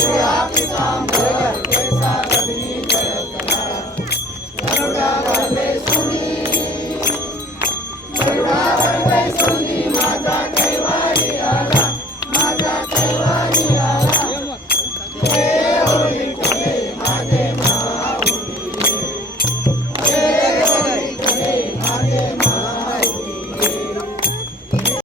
ਪਿਤਾ ਅੰਬੇਦਕਰ